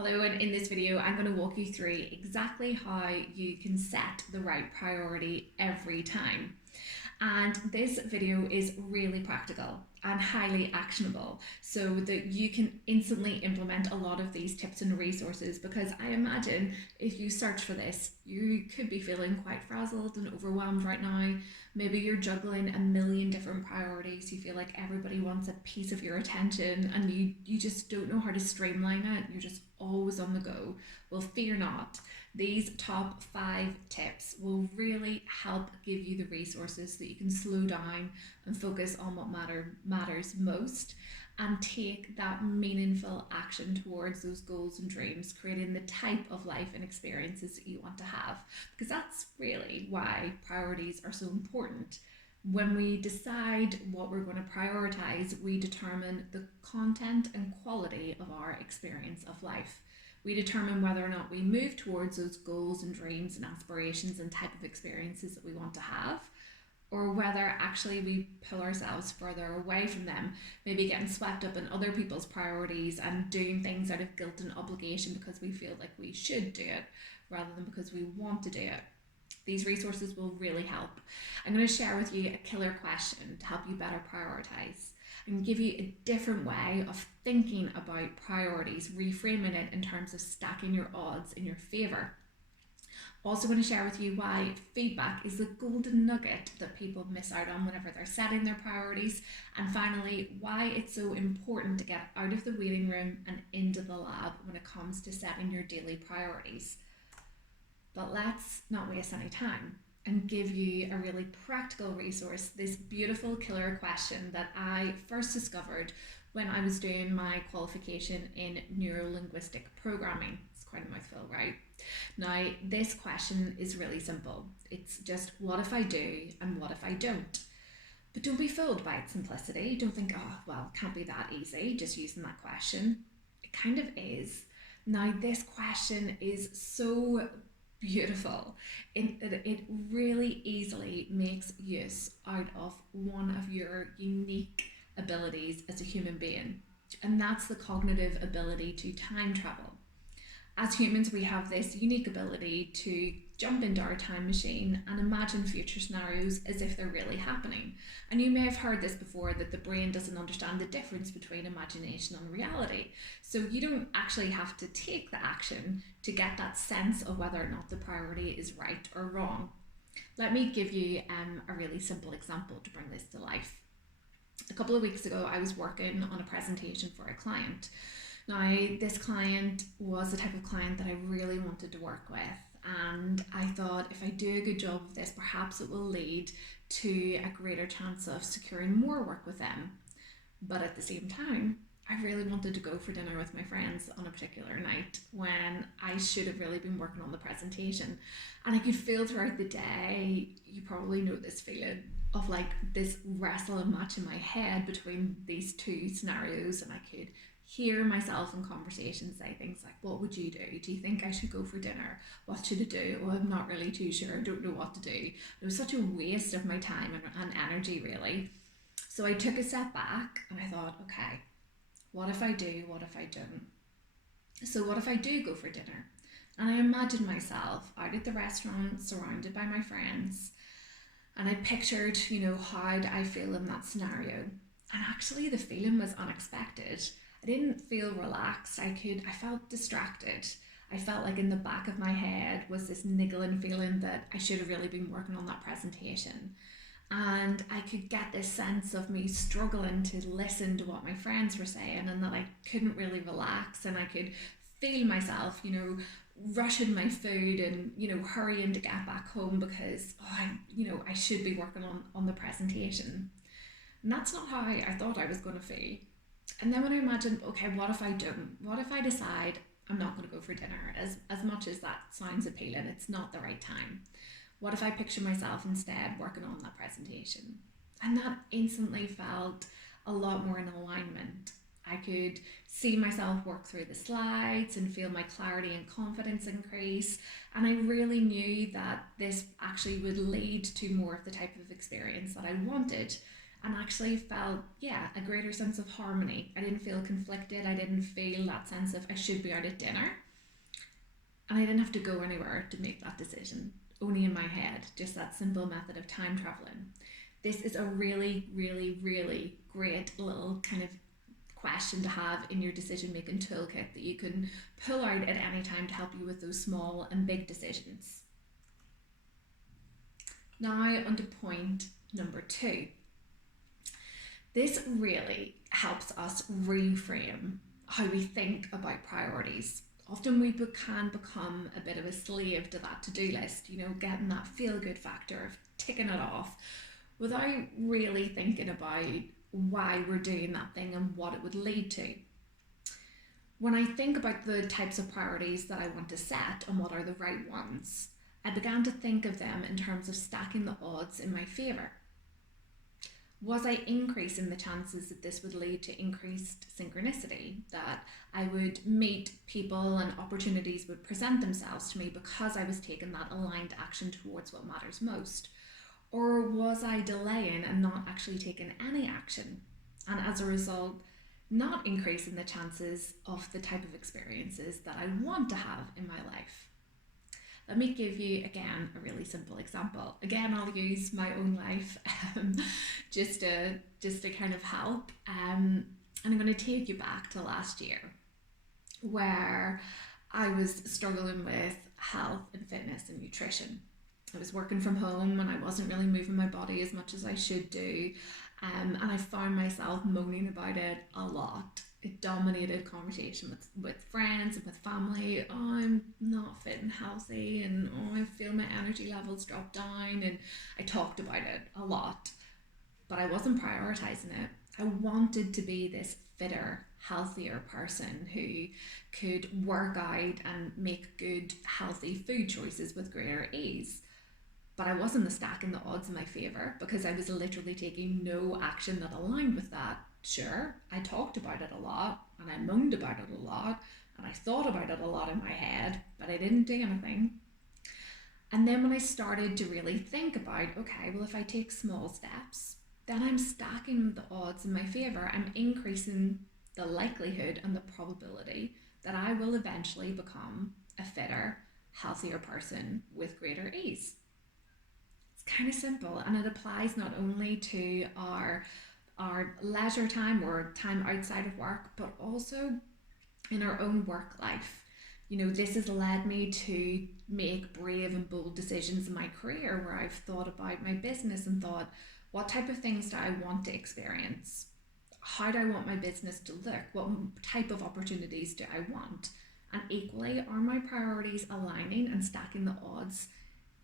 Hello, and in this video, I'm going to walk you through exactly how you can set the right priority every time. And this video is really practical and highly actionable so that you can instantly implement a lot of these tips and resources, because I imagine if you search for this, you could be feeling quite frazzled and overwhelmed right now. Maybe you're juggling a million different priorities. You feel like everybody wants a piece of your attention and you just don't know how to streamline it. You're just always on the go. Well, fear not. These top 5 tips will really help give you the resources so that you can slow down and focus on what matters most, and take that meaningful action towards those goals and dreams, creating the type of life and experiences that you want to have. Because that's really why priorities are so important. When we decide what we're going to prioritize, we determine the content and quality of our experience of life. We determine whether or not we move towards those goals and dreams and aspirations and type of experiences that we want to have, or whether actually we pull ourselves further away from them, maybe getting swept up in other people's priorities and doing things out of guilt and obligation because we feel like we should do it rather than because we want to do it. These resources will really help. I'm going to share with you a killer question to help you better prioritize and give you a different way of thinking about priorities, reframing it in terms of stacking your odds in your favour. Also going to share with you why feedback is the golden nugget that people miss out on whenever they're setting their priorities. And finally, why it's so important to get out of the waiting room and into the lab when it comes to setting your daily priorities. But let's not waste any time and give you a really practical resource, this beautiful killer question that I first discovered when I was doing my qualification in neuro-linguistic programming. It's quite a mouthful, right? Now, this question is really simple. It's just, what if I do and what if I don't? But don't be fooled by its simplicity. Don't think, oh, well, it can't be that easy just using that question. It kind of is. Now, this question is so beautiful. It really easily makes use out of one of your unique abilities as a human being, and that's the cognitive ability to time travel. As humans, we have this unique ability to jump into our time machine and imagine future scenarios as if they're really happening. And you may have heard this before, that the brain doesn't understand the difference between imagination and reality. So you don't actually have to take the action to get that sense of whether or not the priority is right or wrong. Let me give you a really simple example to bring this to life. A couple of weeks ago, I was working on a presentation for a client. Now, this client was the type of client that I really wanted to work with, and I thought if I do a good job of this, perhaps it will lead to a greater chance of securing more work with them. But at the same time, I really wanted to go for dinner with my friends on a particular night when I should have really been working on the presentation. And I could feel throughout the day, you probably know this feeling of like this wrestle and match in my head between these two scenarios, and I could hear myself in conversations say things like, what would you do? Do you think I should go for dinner? What should I do? Oh, I'm not really too sure. I don't know what to do. It was such a waste of my time and energy, really. So I took a step back and I thought, okay, what if I do? What if I don't? So what if I do go for dinner? And I imagined myself out at the restaurant surrounded by my friends, and I pictured, how do I feel in that scenario? And actually the feeling was unexpected. I didn't feel relaxed. I felt distracted. I felt like in the back of my head was this niggling feeling that I should have really been working on that presentation. And I could get this sense of me struggling to listen to what my friends were saying, and that I couldn't really relax, and I could feel myself, rushing my food and, hurrying to get back home because, I should be working on the presentation. And that's not how I thought I was going to feel. And then when I imagined, okay, what if I don't? What if I decide I'm not going to go for dinner? As much as that sounds appealing, it's not the right time. What if I picture myself instead working on that presentation? And that instantly felt a lot more in alignment. I could see myself work through the slides and feel my clarity and confidence increase. And I really knew that this actually would lead to more of the type of experience that I wanted. and actually felt, yeah, a greater sense of harmony. I didn't feel conflicted. I didn't feel that sense of I should be out at dinner. And I didn't have to go anywhere to make that decision, only in my head, just that simple method of time traveling. This is a really, really, really great little kind of question to have in your decision making toolkit that you can pull out at any time to help you with those small and big decisions. Now, on to point number 2. This really helps us reframe how we think about priorities. Often we can become a bit of a slave to that to-do list, getting that feel-good factor of ticking it off without really thinking about why we're doing that thing and what it would lead to. When I think about the types of priorities that I want to set and what are the right ones, I began to think of them in terms of stacking the odds in my favour. Was I increasing the chances that this would lead to increased synchronicity, that I would meet people and opportunities would present themselves to me because I was taking that aligned action towards what matters most? Or was I delaying and not actually taking any action? And as a result, not increasing the chances of the type of experiences that I want to have in my life. Let me give you, again, a really simple example. Again, I'll use my own life just to kind of help. And I'm going to take you back to last year, where I was struggling with health and fitness and nutrition. I was working from home and I wasn't really moving my body as much as I should do. And I found myself moaning about it a lot. It dominated conversation with friends and with family. Oh, I'm not fit and healthy, and I feel my energy levels drop down, and I talked about it a lot, but I wasn't prioritizing it. I wanted to be this fitter, healthier person who could work out and make good, healthy food choices with greater ease. But I wasn't stacking the odds in my favour because I was literally taking no action that aligned with that. Sure, I talked about it a lot and I moaned about it a lot and I thought about it a lot in my head, but I didn't do anything. And then when I started to really think about, okay, well, if I take small steps, then I'm stacking the odds in my favour. I'm increasing the likelihood and the probability that I will eventually become a fitter, healthier person with greater ease. Kind of simple, and it applies not only to our leisure time or time outside of work, but also in our own work life. This has led me to make brave and bold decisions in my career where I've thought about my business and thought, what type of things do I want to experience? How do I want my business to look? What type of opportunities do I want? And equally, are my priorities aligning and stacking the odds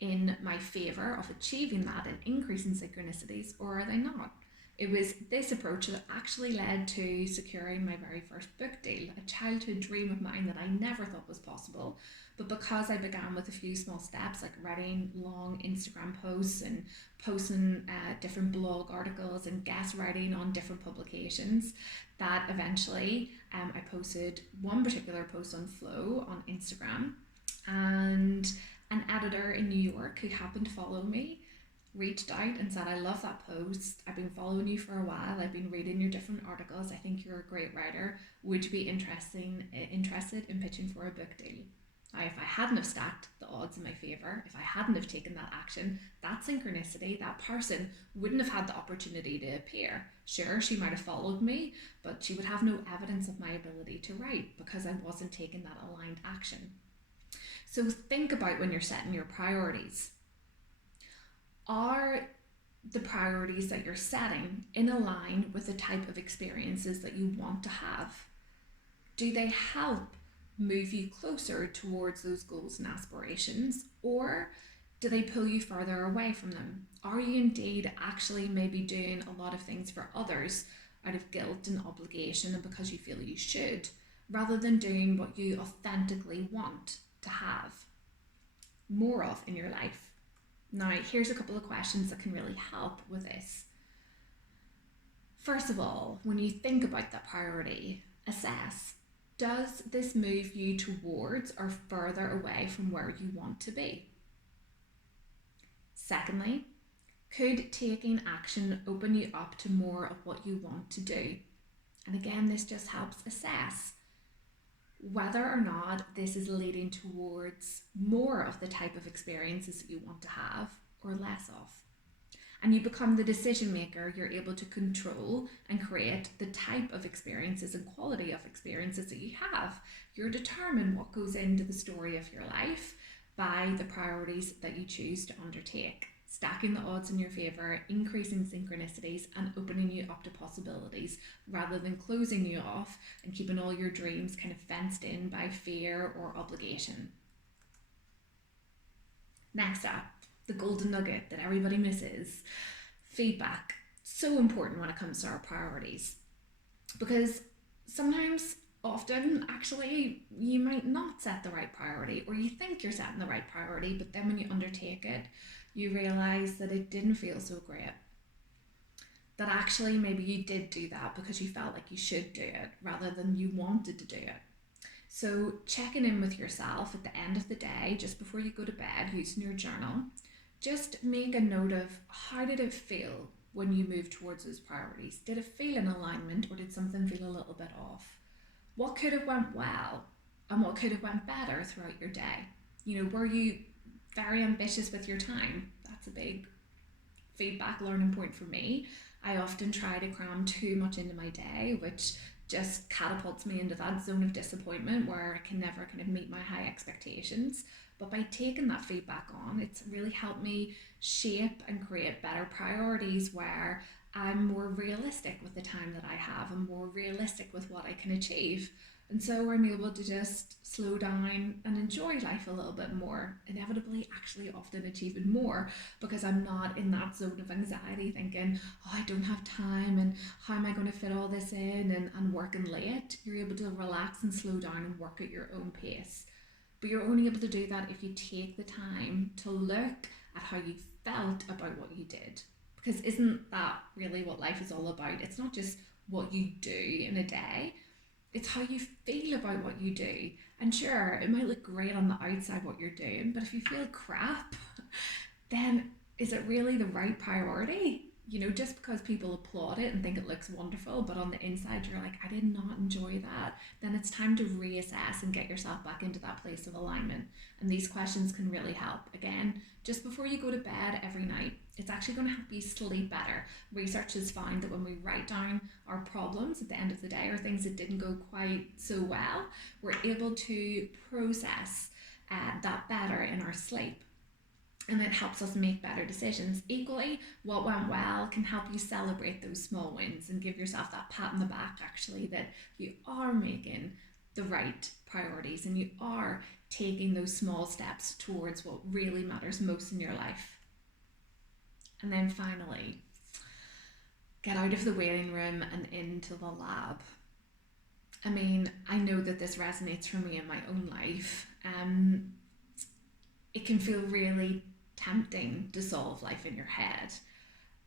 in my favour of achieving that and increasing synchronicities, or are they not? It was this approach that actually led to securing my very first book deal, a childhood dream of mine that I never thought was possible. But because I began with a few small steps, like writing long Instagram posts and posting different blog articles and guest writing on different publications, that eventually I posted one particular post on Flow on Instagram, and an editor in New York who happened to follow me reached out and said, I love that post. I've been following you for a while. I've been reading your different articles. I think you're a great writer. Would you be interested in pitching for a book deal? Now, if I hadn't have stacked the odds in my favour, if I hadn't have taken that action, that synchronicity, that person wouldn't have had the opportunity to appear. Sure, she might have followed me, but she would have no evidence of my ability to write because I wasn't taking that aligned action. So think about when you're setting your priorities. Are the priorities that you're setting in line with the type of experiences that you want to have? Do they help move you closer towards those goals and aspirations, or do they pull you further away from them? Are you indeed actually maybe doing a lot of things for others out of guilt and obligation and because you feel you should, rather than doing what you authentically want to have more of in your life? Now, here's a couple of questions that can really help with this. First of all, when you think about that priority, assess, does this move you towards or further away from where you want to be? Secondly, Could taking action open you up to more of what you want to do? And again, this just helps assess whether or not this is leading towards more of the type of experiences that you want to have or less of. And you become the decision maker. You're able to control and create the type of experiences and quality of experiences that you have. You're determined what goes into the story of your life by the priorities that you choose to undertake, stacking the odds in your favor, increasing synchronicities, and opening you up to possibilities rather than closing you off and keeping all your dreams kind of fenced in by fear or obligation. Next up, the golden nugget that everybody misses: feedback. So important when it comes to our priorities, because sometimes, often actually, you might not set the right priority, or you think you're setting the right priority, but then when you undertake it, you realize that it didn't feel so great. That actually maybe you did do that because you felt like you should do it rather than you wanted to do it. So checking in with yourself at the end of the day, just before you go to bed, using your journal, just make a note of how did it feel when you moved towards those priorities. Did it feel in alignment, or did something feel a little bit off? What could have went well and what could have went better throughout your day? Were you very ambitious with your time? That's a big feedback learning point for me. I often try to cram too much into my day, which just catapults me into that zone of disappointment where I can never kind of meet my high expectations. But by taking that feedback on, it's really helped me shape and create better priorities where I'm more realistic with the time that I have and more realistic with what I can achieve. And so I'm able to just slow down and enjoy life a little bit more, inevitably actually often achieving more, because I'm not in that zone of anxiety thinking, oh, I don't have time and how am I going to fit all this in, and working late. You're able to relax and slow down and work at your own pace. But you're only able to do that if you take the time to look at how you felt about what you did. Because isn't that really what life is all about? It's not just what you do in a day, it's how you feel about what you do. And sure, it might look great on the outside what you're doing, but if you feel crap, then is it really the right priority? Just because people applaud it and think it looks wonderful, but on the inside you're like, I did not enjoy that, then it's time to reassess and get yourself back into that place of alignment. And these questions can really help. Again, just before you go to bed every night, it's actually going to help you sleep better. Research has found that when we write down our problems at the end of the day, or things that didn't go quite so well, we're able to process that better in our sleep. And it helps us make better decisions. Equally, what went well can help you celebrate those small wins and give yourself that pat on the back, actually, that you are making the right priorities and you are taking those small steps towards what really matters most in your life. And then finally, get out of the waiting room and into the lab. I mean, I know that this resonates for me in my own life. It can feel really tempting to solve life in your head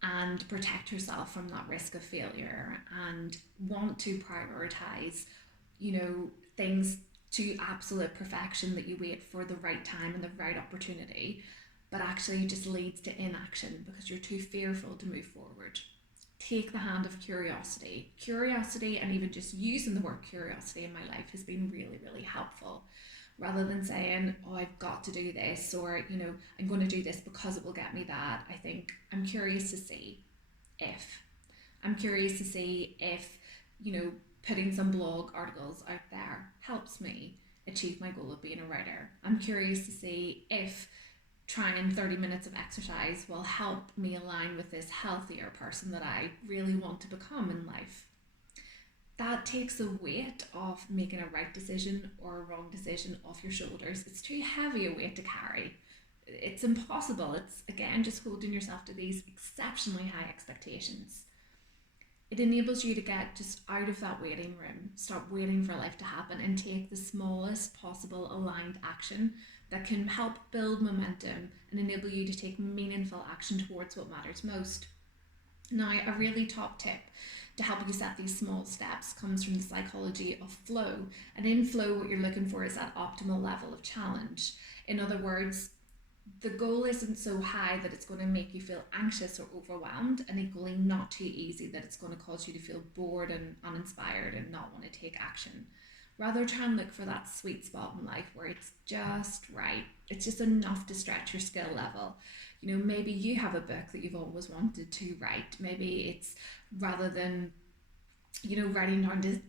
and protect yourself from that risk of failure and want to prioritize, things to absolute perfection, that you wait for the right time and the right opportunity, but actually it just leads to inaction because you're too fearful to move forward. Take the hand of curiosity. Curiosity, and even just using the word curiosity in my life, has been really, really helpful. Rather than saying, oh, I've got to do this, or, I'm going to do this because it will get me that, I think I'm curious to see if. I'm curious to see if, putting some blog articles out there helps me achieve my goal of being a writer. I'm curious to see if trying 30 minutes of exercise will help me align with this healthier person that I really want to become in life. That takes the weight of making a right decision or a wrong decision off your shoulders. It's too heavy a weight to carry. It's impossible. It's, again, just holding yourself to these exceptionally high expectations. It enables you to get just out of that waiting room, stop waiting for life to happen, and take the smallest possible aligned action that can help build momentum and enable you to take meaningful action towards what matters most. Now, a really top tip to help you set these small steps comes from the psychology of flow. And in flow, what you're looking for is that optimal level of challenge. In other words, The goal isn't so high that it's going to make you feel anxious or overwhelmed, and equally not too easy that it's going to cause you to feel bored and uninspired and not want to take action. Rather, try and look for that sweet spot in life where it's just right. It's just enough to stretch your skill level. Maybe you have a book that you've always wanted to write. Maybe it's rather than, writing down to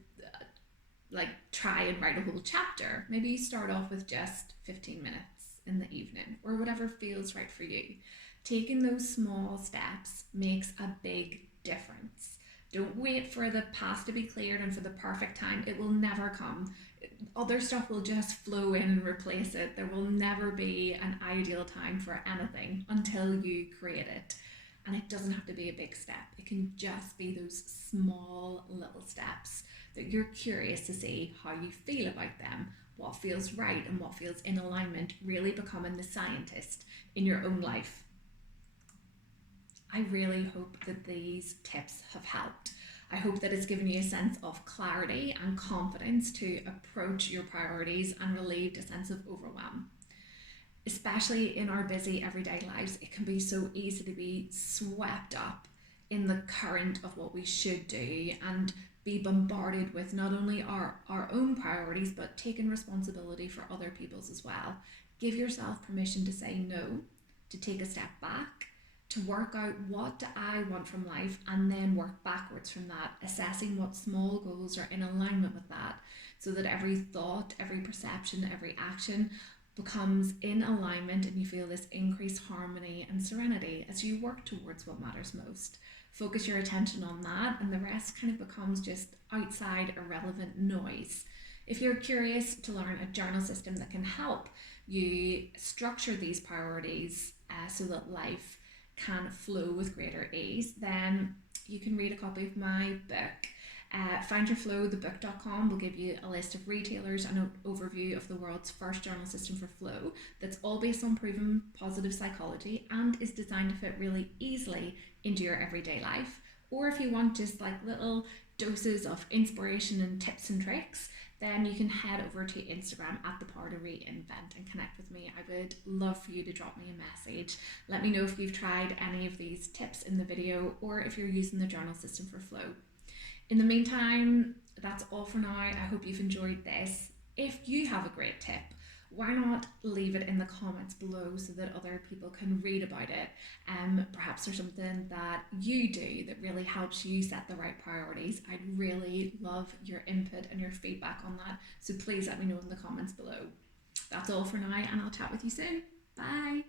like try and write a whole chapter. Maybe you start off with just 15 minutes in the evening or whatever feels right for you. Taking those small steps makes a big difference. Don't wait for the path to be cleared and for the perfect time. It will never come. Other stuff will just flow in and replace it. There will never be an ideal time for anything until you create it. And it doesn't have to be a big step, it can just be those small little steps that you're curious to see how you feel about them, what feels right and what feels in alignment, really becoming the scientist in your own life. I really hope that these tips have helped. I hope that it's given you a sense of clarity and confidence to approach your priorities and relieved a sense of overwhelm. Especially in our busy everyday lives, it can be so easy to be swept up in the current of what we should do and be bombarded with not only our own priorities but taking responsibility for other people's as well. Give yourself permission to say no, to take a step back, to work out what do I want from life and then work backwards from that, assessing what small goals are in alignment with that so that every thought, every perception, every action becomes in alignment and you feel this increased harmony and serenity as you work towards what matters most. Focus your attention on that, and the rest kind of becomes just outside irrelevant noise. If you're curious to learn a journal system that can help you structure these priorities so that life can flow with greater ease, then you can read a copy of my book. FindYourFlow, thebook.com will give you a list of retailers and an overview of the world's first journal system for flow that's all based on proven positive psychology and is designed to fit really easily into your everyday life. Or if you want just like little doses of inspiration and tips and tricks, then you can head over to Instagram at the Power to Reinvent and connect with me. I would love for you to drop me a message. Let me know if you've tried any of these tips in the video or if you're using the journal system for flow. In the meantime, that's all for now. I hope you've enjoyed this. If you have a great tip, why not leave it in the comments below so that other people can read about it? Perhaps there's something that you do that really helps you set the right priorities. I'd really love your input and your feedback on that. So please let me know in the comments below. That's all for now, and I'll chat with you soon. Bye.